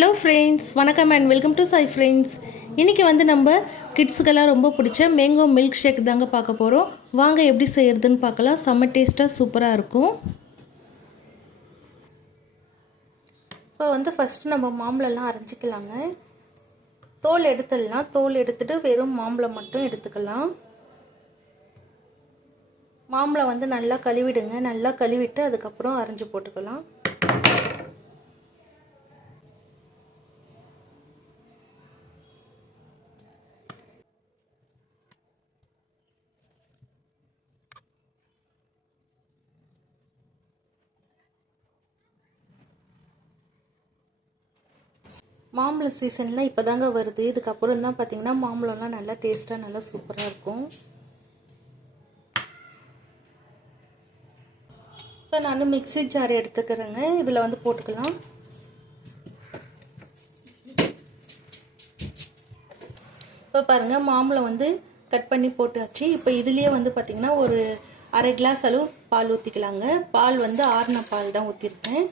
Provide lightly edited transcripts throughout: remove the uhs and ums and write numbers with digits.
Hello friends, வணக்கம் and welcome to Sai friends. இன்றைக்கி வந்து நம்ம கிட்ஸுக்கெல்லாம் ரொம்ப பிடிச்ச மேங்கோ மில்க் ஷேக் தாங்க பார்க்க போகிறோம். வாங்க எப்படி செய்கிறதுன்னு பார்க்கலாம். செம்ம டேஸ்ட்டாக சூப்பராக இருக்கும். இப்போ வந்து ஃபஸ்ட்டு நம்ம மாம்பழம்லாம் அரைச்சிக்கலாங்க. தோல் எடுத்துடலாம். தோல் எடுத்துகிட்டு வெறும் மாம்பழம் மட்டும் எடுத்துக்கலாம். மாம்பழம் வந்து நல்லா கழுவிடுங்க. நல்லா கழுவிட்டு அதுக்கப்புறம் அரைஞ்சி போட்டுக்கலாம். மாம்பழம் சீசன்லாம் இப்போ தாங்க வருது. இதுக்கப்புறம் தான் பார்த்தீங்கன்னா மாம்பழம்லாம் நல்லா டேஸ்ட்டாக நல்லா சூப்பராக இருக்கும். இப்போ நான் மிக்ஸி ஜார் எடுத்துக்கிறேங்க. இதில் வந்து போட்டுக்கலாம். இப்போ பாருங்கள், மாம்பழம் வந்து கட் பண்ணி போட்டாச்சு. இப்போ இதுலேயே வந்து பார்த்திங்கன்னா ஒரு அரை கிளாஸ் அளவு பால் ஊற்றிக்கலாங்க. பால் வந்து ஆறின பால் தான் ஊற்றிருக்கேன்.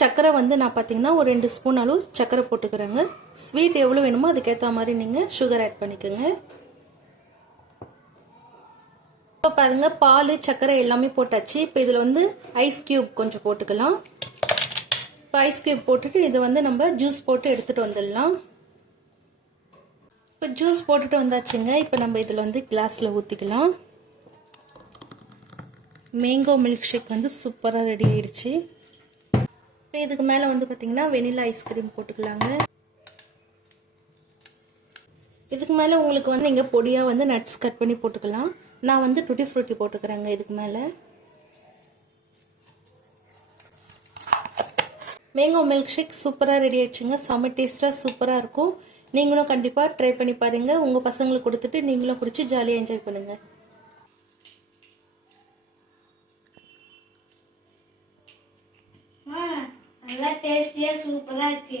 சர்க்கரை வந்து நான் பார்த்தீங்கன்னா ஒரு 2 ஸ்பூன் அளவு சர்க்கரை போட்டுக்கிறேங்க. ஸ்வீட் எவ்வளோ வேணுமோ அதுக்கேற்ற மாதிரி நீங்கள் சுகர் ஆட் பண்ணிக்கோங்க. இப்போ பாருங்கள், பால் சர்க்கரை எல்லாமே போட்டாச்சு. இப்போ இதில் வந்து ஐஸ் க்யூப் கொஞ்சம் போட்டுக்கலாம். இப்போ ஐஸ் க்யூப் போட்டுட்டு இதை வந்து நம்ம ஜூஸ் போட்டு எடுத்துகிட்டு வந்துடலாம். இப்போ ஜூஸ் போட்டுட்டு வந்தாச்சுங்க. இப்போ நம்ம இதில் வந்து கிளாஸில் ஊற்றிக்கலாம். மேங்கோ மில்க் ஷேக் வந்து சூப்பராக ரெடி ஆயிடுச்சு. இப்போ இதுக்கு மேலே வந்து பார்த்திங்கன்னா வெனிலா ஐஸ்கிரீம் போட்டுக்கலாங்க. இதுக்கு மேலே உங்களுக்கு வந்து நீங்கள் பொடியாக வந்து நட்ஸ் கட் பண்ணி போட்டுக்கலாம். நான் வந்து டூட்டி ஃப்ரூட்டி போட்டுக்கிறேங்க இதுக்கு மேலே. மேங்கோ மில்க் ஷேக் சூப்பராக ரெடி ஆயிடுச்சுங்க. செம்ம டேஸ்ட்டாக சூப்பராக இருக்கும். நீங்களும் கண்டிப்பாக ட்ரை பண்ணி பாருங்கள். உங்கள் பசங்களுக்கு கொடுத்துட்டு நீங்களும் குடிச்சு ஜாலியாக என்ஜாய் பண்ணுங்கள். நல்லா டேஸ்டியா சூப்பரா இருக்கு.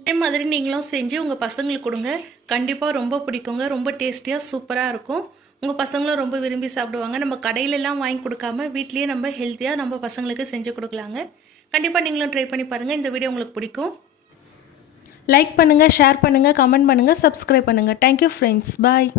அதே மாதிரி நீங்களும் செஞ்சு உங்கள் பசங்களுக்கு கொடுங்க. கண்டிப்பாக ரொம்ப பிடிக்குங்க. ரொம்ப டேஸ்டியாக சூப்பராக இருக்கும். உங்கள் பசங்களும் ரொம்ப விரும்பி சாப்பிடுவாங்க. நம்ம கடையிலெல்லாம் வாங்கி கொடுக்காம வீட்லேயே நம்ம ஹெல்த்தியாக நம்ம பசங்களுக்கு செஞ்சு கொடுக்கலாங்க. கண்டிப்பாக நீங்களும் ட்ரை பண்ணி பாருங்கள். இந்த வீடியோ உங்களுக்கு பிடிக்கும். லைக் பண்ணுங்கள், ஷேர் பண்ணுங்கள், கமெண்ட் பண்ணுங்கள், சப்ஸ்கிரைப் பண்ணுங்கள். Thank you friends. பாய்.